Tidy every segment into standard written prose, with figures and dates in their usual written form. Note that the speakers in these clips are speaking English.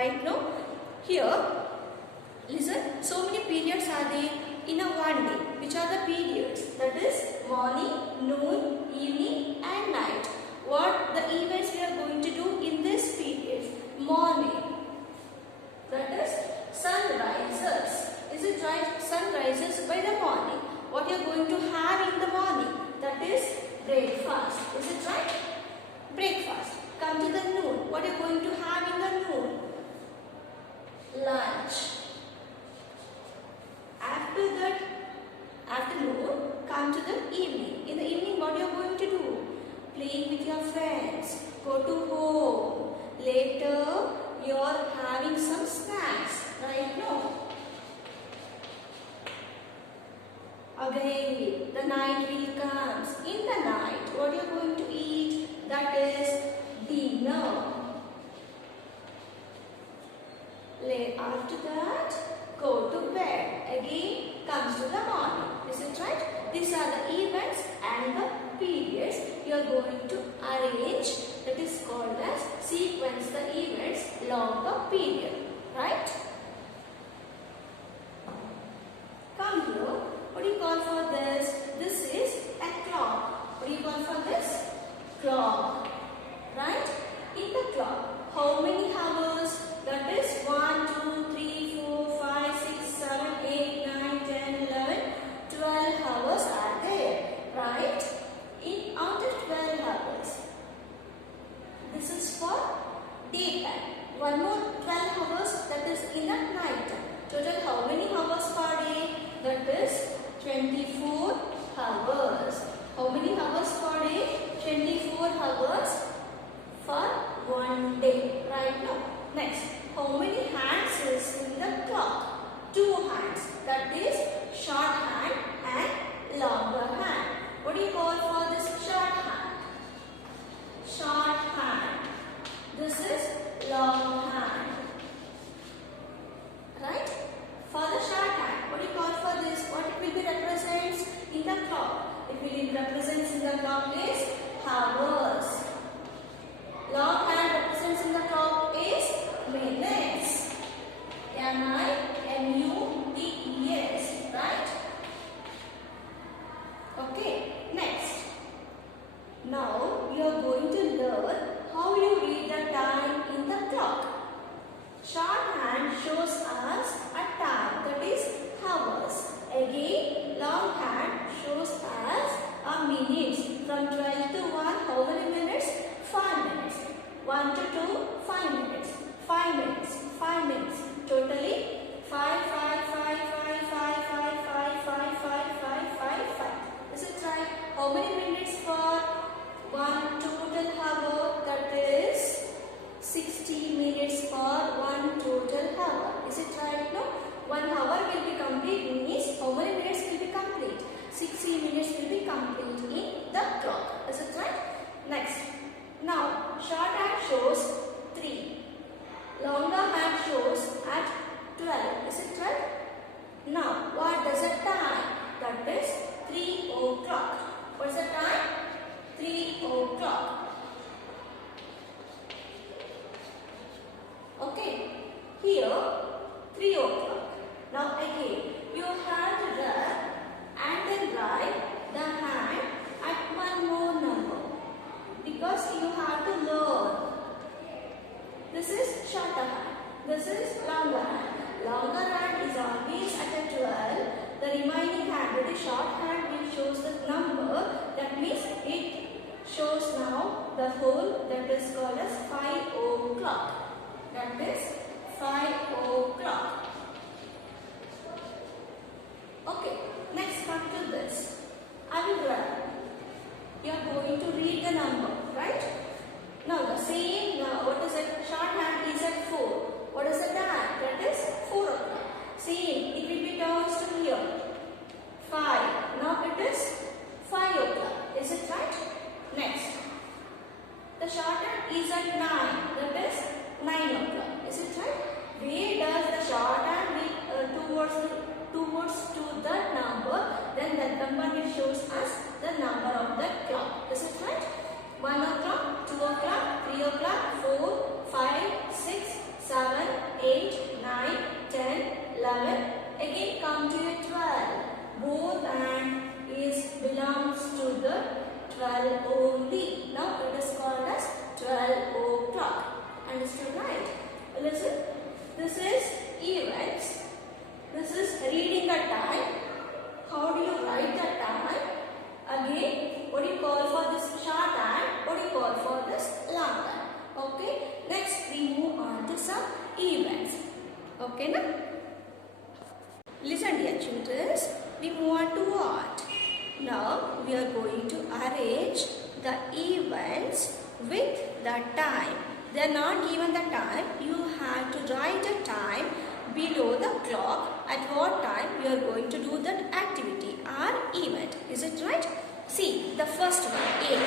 right now. Here, listen, so many periods are there in a one day. Which are the periods? That is morning, noon, evening and night. What the events we are going to do in this period? Morning. That is sun rises. Is it right? Sun rises by the morning. What you are going to have in the morning? That is breakfast. Is it right? Breakfast. Come to the noon. What you are going to have in the noon? Lunch. After that afternoon, come to the evening. In the evening, what you are going to do? Playing with your friends. Go to home. Later, you are having some snacks. Right now. Again, the night will come. In the night, what you are going to eat? That is dinner. After that, go to bed. Again, comes to the morning. Is it right? These are the events and the periods you are going to arrange. That is called as sequence the events along the period. Right? Come here. What do you call for this? This is a clock. What do you call for this? Clock. Right? In the clock, how many hours? That is 1, 2, 3, 4, 5, 6, 7, 8, 9, 10, 11, 12 hours are there. Right? Out of 12 hours, this is for daytime. One more 12 hours, that is in the night time. Total how many hours per day? That is 24 hours. How many hours per day? 24 hours for one day. Right now. Next, how many hands is in the clock? 2 hands. That is short hand and longer hand. What do you call for this short hand? Short hand. This is long hand. Right? For the short hand, what do you call for this? What it will be represents in the clock? It will represents in the clock is hours. Long hand represents in the clock is minutes. M-I-N-U-T-E-S. Right? Okay. Next. Now we are going to learn how you read the time in the clock. Shorthand shows us a time, that is hours. Again, longhand shows us a minutes. From 12 to 1, how many minutes? 5 minutes. 1 to 2, 5 minutes. 5 minutes. 5 minutes. Totally 5, 5, 5, 5, 5, 5, 5, 5, 5, 5, 5, 5. Is it right? How many minutes for one total hour? That is 60 minutes for one total hour. Is it right? No? 1 hour will be complete means how many minutes will be complete? 60 minutes will be complete in the clock. Is it right? Next. Now, short hand shows 3. Longer hand shows at 12. Is it right? Now, what does it time? That is 3 o'clock. What is the time? 3 o'clock. Okay. Here, 3 o'clock. Now again, you have to rub and then write the hand at one more number. Because you have to learn. This is shorter hand. This is longer hand. Longer hand is always at a 12. The remaining hand, that is short hand, will shows the number. That means it shows now the whole, that is called as 5 o'clock. That is 5 o'clock. Okay, next come to this. I will write. You are going to read the number, right? Now the same, what is it? Short hand is at 4. What is the time? That is 4 o'clock. Same, it will be turned to here. 5. Now it is 5 o'clock. Is it right? Next. The short hand is at 9. some events. Okay, na? Listen dear children, we move on to what? Now we are going to arrange the events with the time. They are not given the time. You have to write the time below the clock at what time you are going to do that activity or event. Is it right? See the first one, A.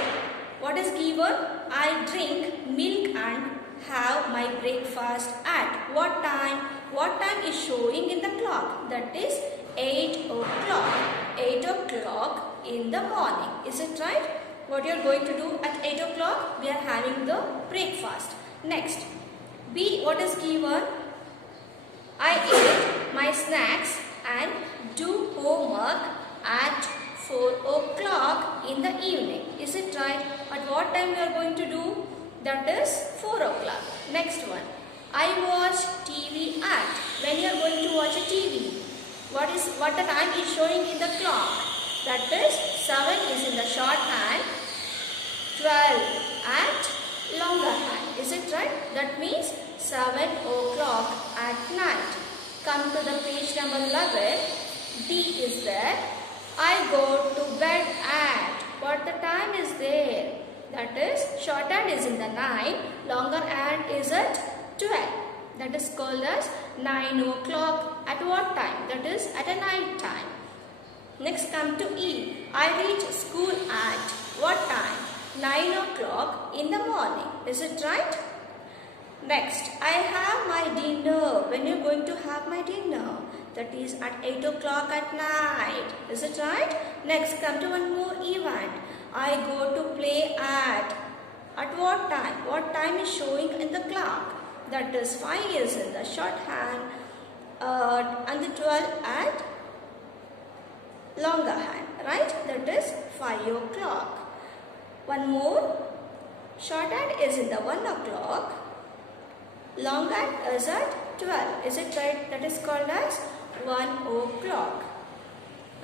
What is given? I drink milk and have my breakfast at what time? What time is showing in the clock? That is 8 o'clock. 8 o'clock in the morning. Is it right? What you are going to do at 8 o'clock? We are having the breakfast. Next, B. What is given? I ate my snacks and do homework at 4 o'clock in the evening. Is it right? At what time we are going to do? That is 4 o'clock. Next one. I watch TV at. When you are going to watch a TV? What the time is showing in the clock? That is 7 is in the short hand, 12 at longer hand. Is it right? That means 7 o'clock at night. Come to the page number 11. D is there. I go to bed at. What the time is there? That is short hand is in the 9. Longer hand is at 12. That is called as 9 o'clock. At what time? That is at a night time. Next come to E. I reach school at what time? 9 o'clock in the morning. Is it right? Next, I have my dinner. When you are going to have my dinner? That is at 8 o'clock at night. Is it right? Next, come to one more event. I go to play at. At what time? What time is showing in the clock? That is 5 is in the short hand and the 12 at longer hand. Right? That is 5 o'clock. One more. Short hand is in the 1 o'clock. Long hand is at 12. Is it right? That is called as 1 o'clock.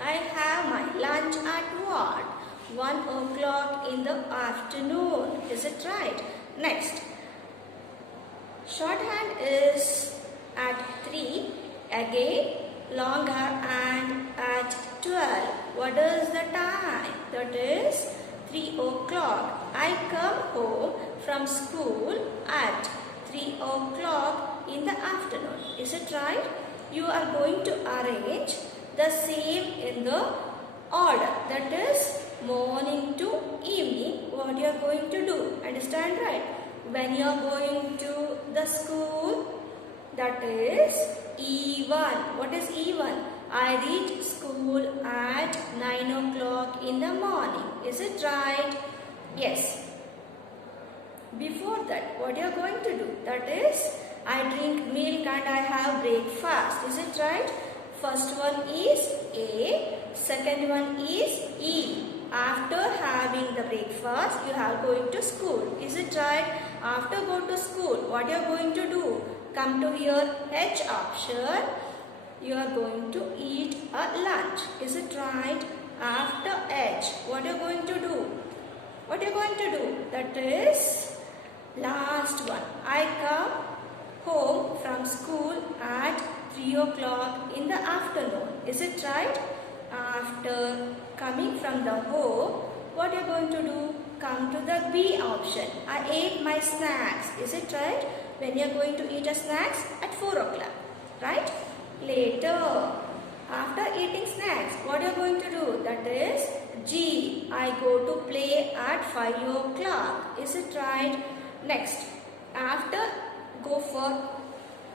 I have my lunch at what? 1 o'clock in the afternoon. Is it right? Next. Shorthand is at 3. Again, longer hand at 12. What is the time? That is 3 o'clock. I come home from school at 3 o'clock in the afternoon. Is it right? You are going to arrange the same in the order. That is morning to evening. What you are going to do? Understand right? When you are going to the school, that is E1. What is E1? I reach school at 9 o'clock in the morning. Is it right? Yes. Before that, what you are going to do? That is, I drink milk and I have breakfast. Is it right? First one is A. Second one is E. After having the breakfast, you are going to school. Is it right? After go to school, what you are going to do? Come to your H option. You are going to eat a lunch. Is it right? After H, what you are going to do? What you are going to do? That is last one. I come home from school at 3 o'clock in the afternoon. Is it right? After coming from the home, what you are going to do? Come to the B option. I ate my snacks. Is it right? When you are going to eat a snacks? At 4 o'clock. Right? Later, after eating snacks, what you are going to do? That is G. I go to play at 5 o'clock. Is it right? Next, after go for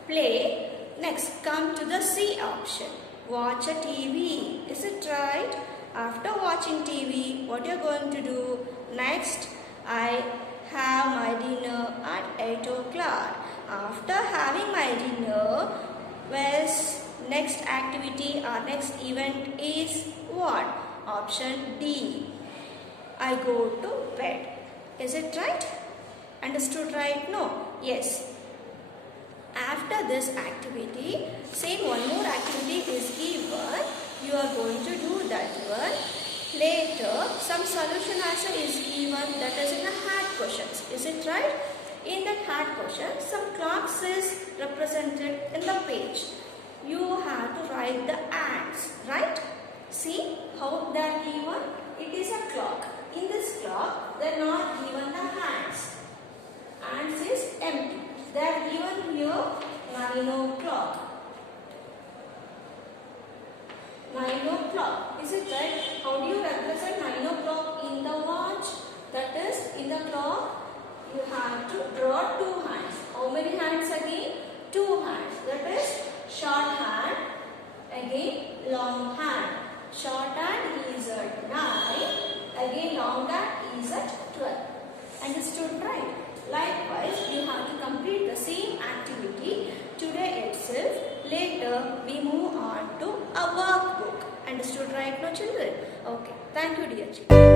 play, next come to the C option. Watch a TV. Is it right? After watching TV, what you are going to do? Next, I have my dinner at 8 o'clock. After having my dinner, where's next activity or next event is what? Option D. I go to bed. Is it right? Understood right? No? Yes. After this activity, same one more activity is given. You are going to do that one. Later, some solution answer is given, that is in the hard questions. Is it right? In that hard question, some clocks is represented in the page. You have to write the ants, right? See how they are given? It is a clock. In this clock, they are not given the hands. Ants is empty. They are given here 9 o'clock. 9 o'clock. Is it right? How do you represent 9 o'clock in the watch? That is, in the clock, you have to draw 2 hands. How many hands again? 2 hands. That is short hand, again long hand. Short hand is at 9, again long hand is at 12. Understood, right? Likewise, you have to complete the same activity today itself. Later, we move on to a workbook. Understood right now, children? Okay. Thank you, dear children.